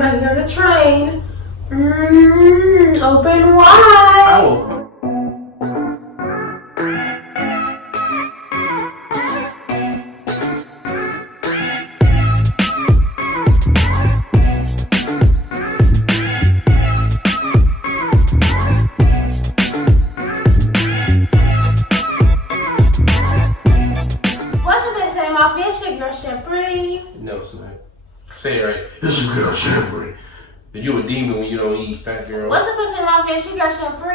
might hear the train. Open wide. Ow. No, it's not. Say it right. This is girl Shampoo. But you a demon when you don't eat, fat girl. What's the person in my face? She got Shampoo.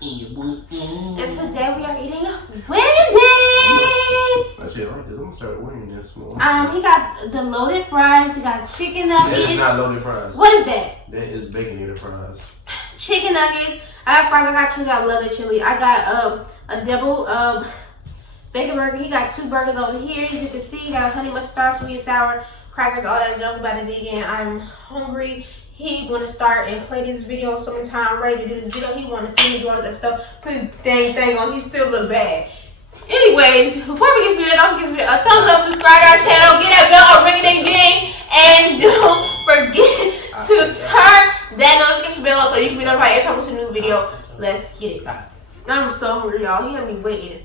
And today we are eating Wendy's. That's it, right? I'm gonna start wearing this one. He got the loaded fries. He got chicken nuggets. That is not loaded fries. What is that? That is baconated fries. Chicken nuggets. I got fries. I got chili. I love the chili. I got a double bacon burger. He got 2 burgers over here. As you can see, he got a honey mustard, sweet and sour, crackers, all that junk about the vegan. I'm hungry. He want to start and play this video sometime, ready to do this video. He want to see me do all that stuff. Put his dang thing on. He still look bad. Anyways, before we get started, don't forget a thumbs up, subscribe to our channel, get that bell, ring ding ding, and don't forget to turn that notification bell on so you can be notified every time we post a new video. Let's get it. I'm so hungry, y'all. He had me waiting.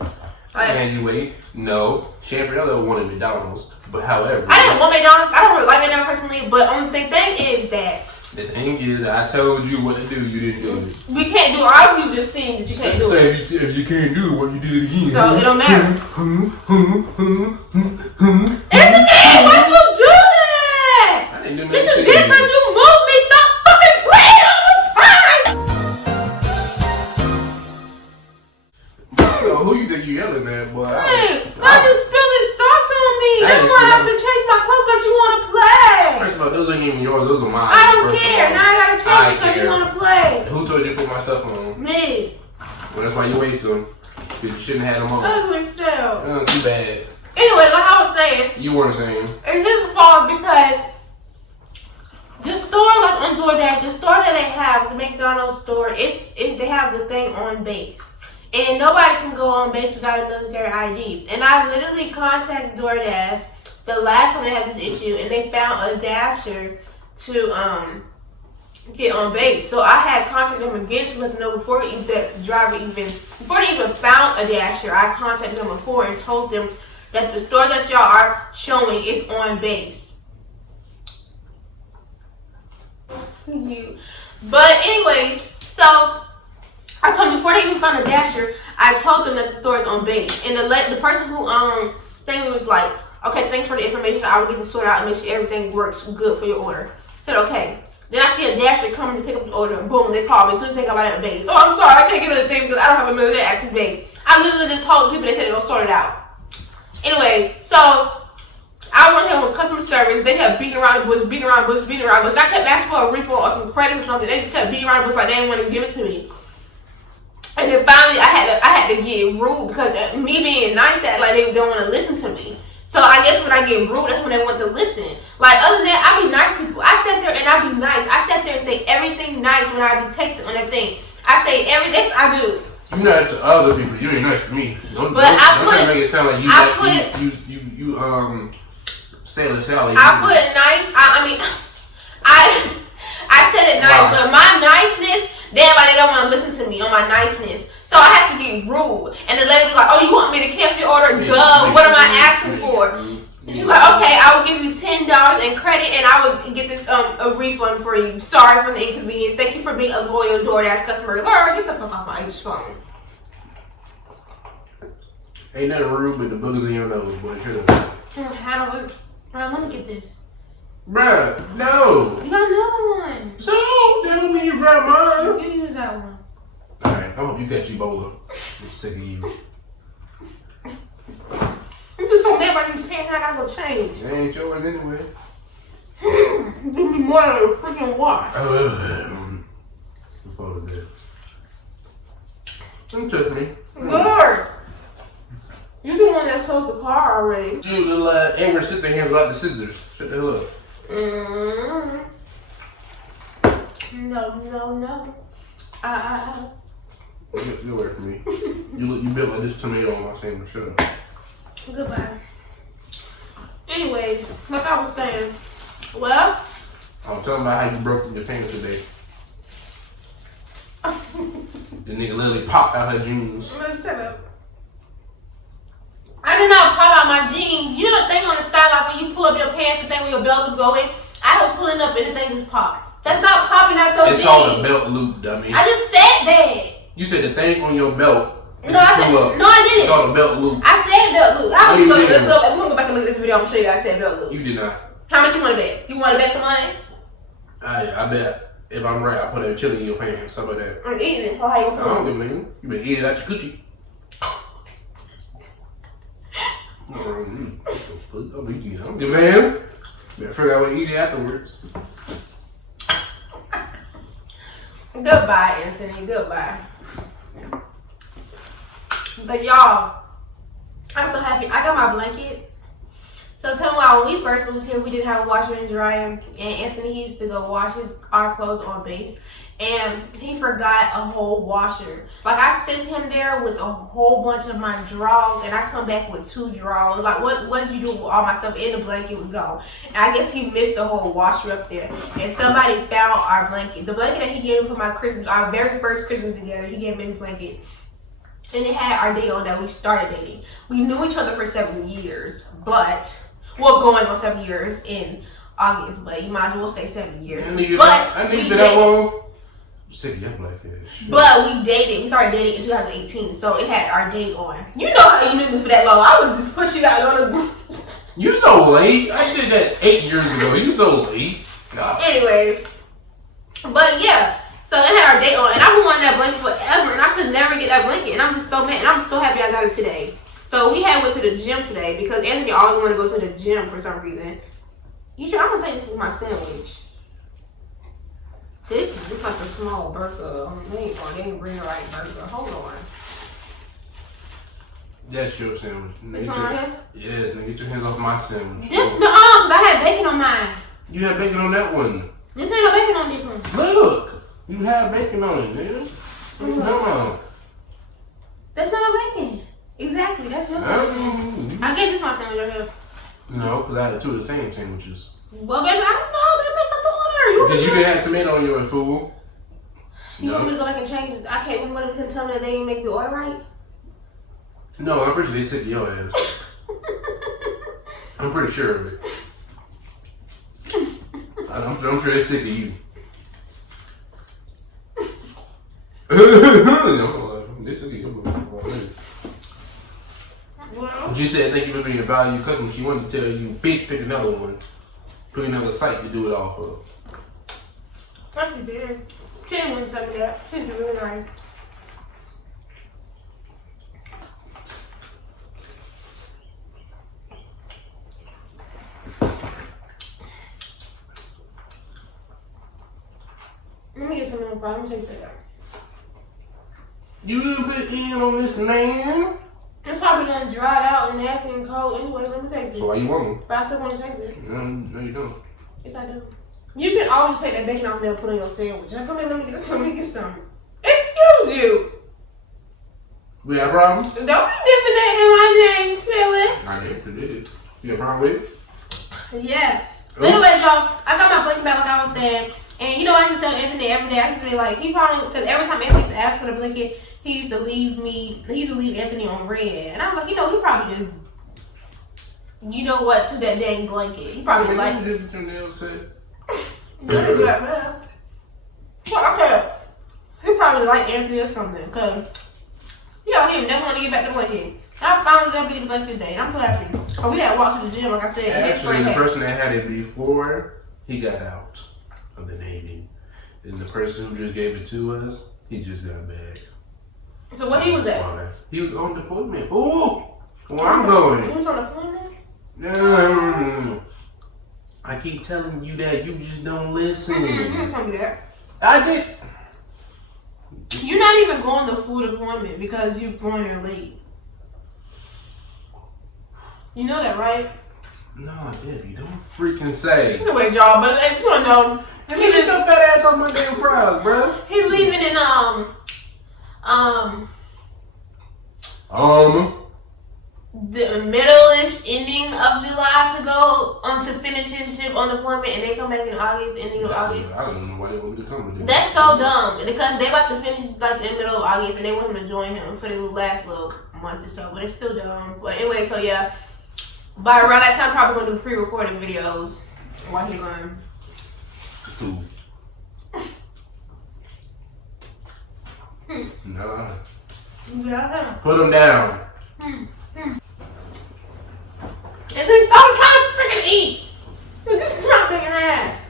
Anyway, no. Champion wanted McDonald's, but however, I didn't want McDonald's. I don't really like McDonald's personally, but the thing is that the thing is, I told you what to do. You didn't do it. We can't do it. All of you just seen that you can't do it. So if you can't do it, what you did it again? So it don't matter. Anthony, why did you do that? I didn't do Did nothing. you did because you moved me? Stop fucking playing all the time. I don't know who you think you yelling at, but Hey, why you spilling sauce on me? That's why I have to change my clothes because you want to play. First of all, those ain't even yours. Those are mine. I don't care. Now I gotta change it because you want to play. Who told you to put my stuff on? Me. Well, that's why you waste them. You shouldn't have them on. Ugly self. Too bad. Anyway, like I was saying, You weren't saying. it's his fault because the store, like on DoorDash, the store that they have, the McDonald's store, it's they have the thing on base. And nobody can go on base without a military ID. And I literally contacted DoorDash the last time they had this issue, and they found a dasher to get on base. So I had contacted them again to let them know before the driver before they even found a dasher. I contacted them before and told them that the store that y'all are showing is on base. But anyways, so I told them before they even found a dasher, I told them that the store is on base. And the person who thing was like, okay, thanks for the information. I will get this sorted out and make sure everything works good for your order. I said, okay. Then I see a dasher coming to pick up the order. Boom, they call me. As soon as they got out of base. Oh, I'm sorry, I can't get in the thing because I don't have a military access base. I literally just told the people, they said they're going to sort it out. Anyways, so I went here with customer service. They kept beating around the bush, beating around the bush, beating around the bush. I kept asking for a refund or some credits or something. They just kept beating around the bush like they didn't want to give it to me. And then finally, I had to get rude because me being nice, that like they don't want to listen to me. So I guess when I get rude, that's when they want to listen. Like other than that, I be nice to people. I sit there and I be nice. I sit there and say everything nice when I be texting on that thing. I say everything. I do. I'm nice to other people. You ain't nice to me. Don't try to make it sound like you Sally. I put nice. I said it nice, but my niceness, everybody don't want to listen to me on my niceness. So I had to get rude. And the lady was like, oh, you want me to cancel your order? Duh, what am I asking for? And she was like, okay, I will give you $10 in credit and I will get this a refund for you. Sorry for the inconvenience. Thank you for being a loyal DoorDash customer. Girl, get the fuck off my phone. Ain't nothing rude but the boogers in your nose, boy. Shut up. How do we... Alright, let me get this. Bruh, no. You got another one. So, that don't mean you grab mine. You use that one. Alright, I hope you catch Ebola. I'm sick of you. I'm just so mad about these pants. I gotta go change. They ain't yours anyway. Give me more than a freaking wash. Before that. Don't touch me. Lord. You the one that sold the car already. Dude, little angry sister hands without the scissors. Shut the hell up. No. Get away from me. You built like this tomato on my sandwich. Shut up. Goodbye. Anyways, like I was saying, well, I was telling about how you broke your pants today. The nigga literally popped out her jeans. Shut up. I did not pop out my jeans. You know the thing on the side, like when you pull up your pants, the thing where your belt loop go in? I was pulling up and the thing just popped. That's not popping out your jeans. It's called a belt loop, dummy. I just said that. You said the thing on your belt. No, I didn't. It's called a belt loop. I said belt loop. No, We're gonna go back and look at this video. I'm gonna show you I said belt loop. You did not. How much you want to bet? You want to bet some money? I bet. If I'm right, I put a chili in your pants, stuff like that. I'm eating it. How you I don't give a damn. You been eating out your coochie. I don't give a damn. Better figure out what to eat it afterwards. Goodbye, Anthony. Goodbye. But y'all, I'm so happy. I got my blanket. So tell me why when we first moved here, we didn't have a washer and dryer, and Anthony used to go wash our clothes on base, and he forgot a whole washer. Like I sent him there with a whole bunch of my drawers, and I come back with 2 drawers. Like what did you do with all my stuff? And the blanket was gone. And I guess he missed the whole washer up there. And somebody found our blanket. The blanket that he gave me for my Christmas, our very first Christmas together, he gave me his blanket. And it had our date on that we started dating. We knew each other for 7 years, but going on 7 years in August, but you might as well say 7 years. I knew that long. I'm sick of that black ass. But we dated. We started dating in 2018, so it had our date on. You know how you knew me for that long. I was just pushing out on the. You so late. I did that 8 years ago. You so late. God. Anyway, but yeah. So it had our date on, and I've been wanting that blanket forever, and I could never get that blanket, and I'm just so mad, and I'm so happy I got it today. So we went to the gym today because Anthony always wanted to go to the gym for some reason. You sure? I don't think this is my sandwich. This is just like a small burger. They didn't bring the right burger. Hold on. That's your sandwich. This one right here? Yeah, get your hands off my sandwich. I had bacon on mine. You had bacon on that one. This ain't no bacon on this one. Look. You have bacon on it, nigga. What you talking about? That's not a bacon. Exactly, that's your sandwich. I gave this my sandwich right here. No, because I had 2 of the same sandwiches. Well, baby, I don't know. They messed up the order. Because you didn't have tomato on your food. You want me to go back and change it? I can't remember because tell me that they didn't make the order right? No, I'm pretty sure they sick of your ass. I'm pretty sure of it. I'm sure they're sick of you. She said thank you for being a value customer. She wanted to tell you, bitch, pick another one. Pick another site to do it off of. What you did? She didn't want to tell me that. She's really nice. Let me get some milk. Let me taste it out. You didn't put in on this man? It's probably done dried out and nasty and cold anyway. Let me taste it. So why you want them? But I still want to taste it. No, you don't. Yes, I do. You can always take that bacon off there and put it on your sandwich. Now come here, let me get some. Excuse you. We got a problem? Don't be dipping that in my name, Philly. I did. You got a problem with it? Yes. But anyways, y'all, I got my blanket back like I was saying. And you know, I used to tell Anthony every day. I used to be like, he probably, because every time Anthony used to ask for the blanket, he used to leave Anthony on red. And I was like, you know, he probably just, you know what, to that dang blanket. He probably like. You did what your nails said. Well, okay. He probably like Anthony or something. Because, you know, he never want to get back the blanket. I found out the blanket today. And I'm so happy. Oh, we had to walk to the gym, like I said. Actually, the person that had it before, he got out of the Navy. And the person who just gave it to us, he just got back. So where he was at? He was on deployment. Ooh! Where I'm going. He was on deployment? No. I keep telling you that, you just don't listen. You didn't tell me that. I did. You're not even going to full deployment because you're going there late. You know that, right? No, Debbie, don't freaking say. Anyway, y'all, but you don't know. Get your fat ass off my damn fries, bro. He's leaving in the middle-ish ending of July to go to finish his ship on deployment, and they come back in August, ending of August. I don't know why they want me to come with them. That's so dumb because they about to finish like in the middle of August, and they want him to join him for the last little month or so. But it's still dumb. But anyway, so yeah, by around that time, probably gonna do pre-recorded videos while he going. Cool. No. Yeah. Put them down. And then stop trying to freaking eat. You stop being an ass.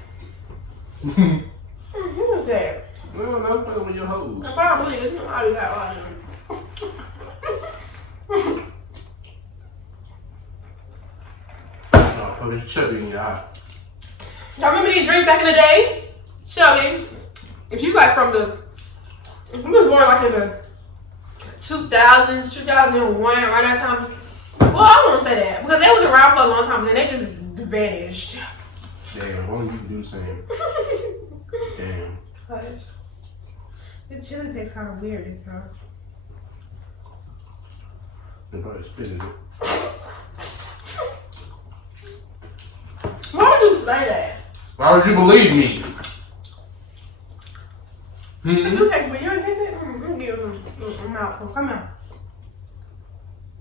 Who was that? No, no, put with your hoes. I probably you know how you got all of them. Oh, put this chubby in your eye. Y'all remember these drinks back in the day? Shelby, if you like from the, if you was born like in the 2000s, 2001, around that time. Well, I don't want to say that because they was around for a long time and then they just vanished. Damn, why don't you do the same? Damn. Hush. The chili tastes kind of weird this time. They probably spit in it. Why would you say that? Why would you believe me? If you take, but you don't taste it. I'm give you a mouthful. Come on.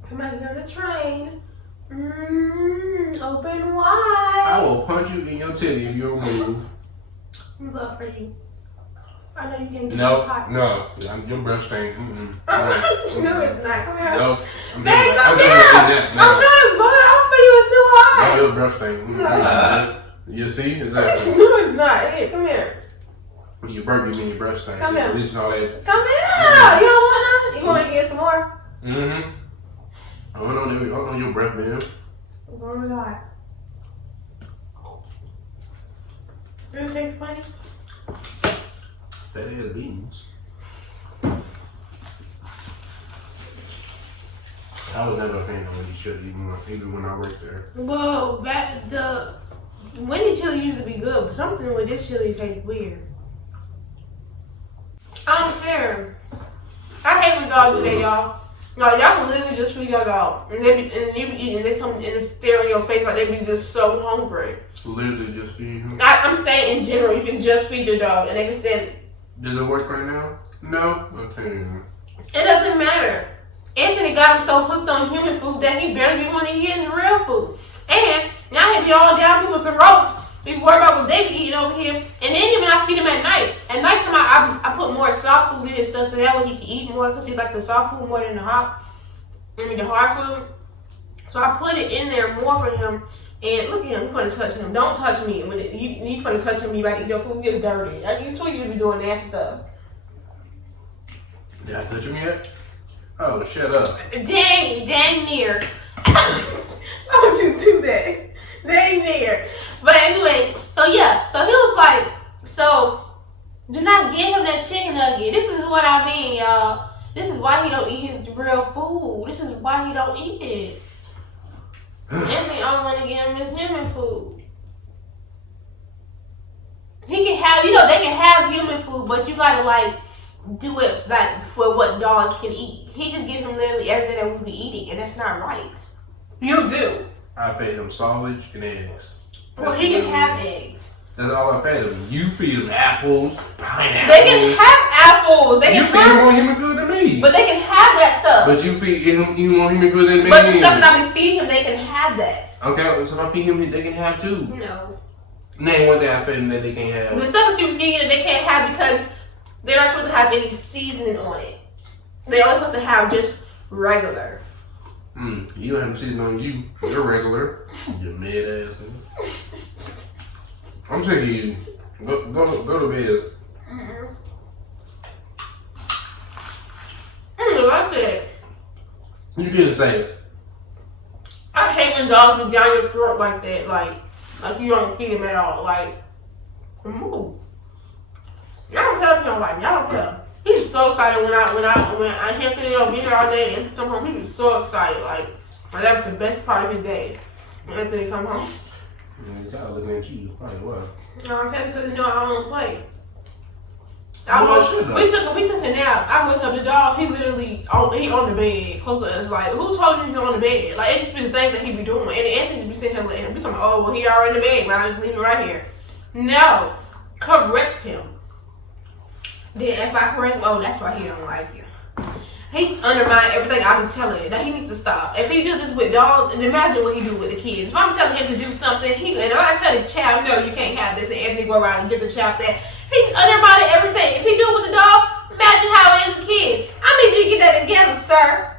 Come on, get on the train. Open wide. I will punch you in your titty if you don't move. Love for you. I know you can get No, hot. no, your breath stink. No, it's not. Come here. No, I'm Babe, I'm come here. that. I'm trying to blow it off for you. It's too hot. No, your breath stink. You see? Exactly. No, it's not. Hey, come here. When you burp, you mean your breath stink. Come here. Releasing all that. Come here. You don't want none? You want to get some more? Mm-hmm. I don't know your breath, man. Oh my God. Does it taste funny? That is beans. I was never a fan of Wendy's chili, even when I worked there. Well, the Wendy chili used to be good, but something with this chili tastes weird. I don't care. I hate when dogs do that, y'all. Y'all can literally just feed your dog, and you be eating, and they come and stare in your face like they be just so hungry. Literally just feed him. I'm saying in general, you can just feed your dog, and they can stand. Does it work right now? No. Okay. It doesn't matter. Anthony got him so hooked on human food that he barely want to eat his real food. And now he be all down people's throats. We worry about what they be eating over here. And then even I feed him at night. At nighttime, I put more soft food in his stuff so that way he can eat more because he's like the soft food more than the the hard food. So I put it in there more for him. And look at him, you want to touch him. Don't touch me. When you want to touch him, you about to eat your food, it's dirty. You told you to be doing nasty stuff. Did I touch him yet? Oh, shut up. Dang near. Why would you do that? Dang near. But anyway, so yeah, so he was like, so do not give him that chicken nugget. This is what I mean, y'all. This is why he don't eat his real food. This is why he don't eat it. Anthony only want to give him the human food. He can have, they can have human food, but you gotta like do it like for what dogs can eat. He just gives him literally everything that we be eating, and that's not right. You do. I fed him sausage and eggs. Well, he can have eggs. That's all I fed him. You feed him apples, pineapples. They can have apples. They you can feed have, him more human food than me. but they can have that stuff. But you feed him even more human food than me. But the stuff that I've been feeding him, they can have that. Okay, so if I feed him, they can have too. No. Name one thing I fed them that they can't have. The stuff that you feed them, they can't have because they're not supposed to have any seasoning on it. They're only supposed to have just regular. You don't have seasoning on you. You're regular. You mad ass. I'm sick of you. Go to bed. That's it. You didn't say it. I hate when dogs be down your throat like that. Like you don't feed them at all. Like, move. Y'all don't tell if you don't like me. Y'all don't tell. He's so excited when I hear that he'll be here all day and come home. He was so excited. Like that was the best part of his day. When Anthony come home. He's out looking at you. Probably what? Okay, because I don't play. We took a nap. I wake up, the dog, he literally on the bed, close to us. Like, who told you he was on the bed? Like, it just be the things that he be doing. And Anthony just be sitting here letting him. We talking about, oh, well, he already in the bed, man. I just leave him right here. No, correct him. Then if I correct him, oh, that's why he don't like you. He's undermining everything I've been telling him. That he needs to stop. If he does this with dogs, imagine what he do with the kids. If I'm telling him to do something, and if I tell the child, no, you can't have this, and Anthony go around and get the child that, he's undermining everything. If he do it with the dog, imagine how it is with kids. I need you to get that together, sir.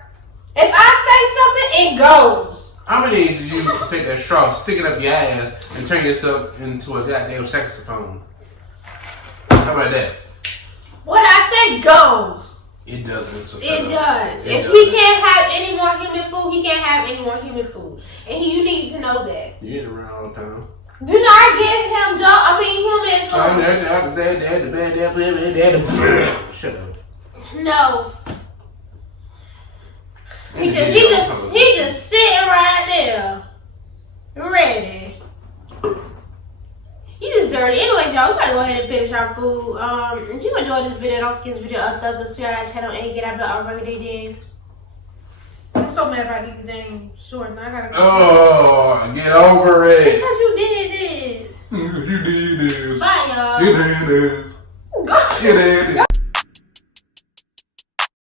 If I say something, it goes. I'm gonna need you to take that straw, stick it up your ass, and turn yourself into a goddamn saxophone. How about that? What I say goes. It doesn't. It does. If he can't have any more human food, he can't have any more human food. And you need to know that. You get around all the time. Do not give him human food. Shut up. No. He just sitting right there. Ready. You just dirty. Anyway, y'all, we gotta go ahead and finish our food. If you enjoyed this video, don't forget this video a thumbs up, share our channel, and get out of our regular days. I'm so mad about these things short. Now I gotta go. Oh, get over it. Because you did this. You did this. Bye, y'all. You did this. Go. You did this.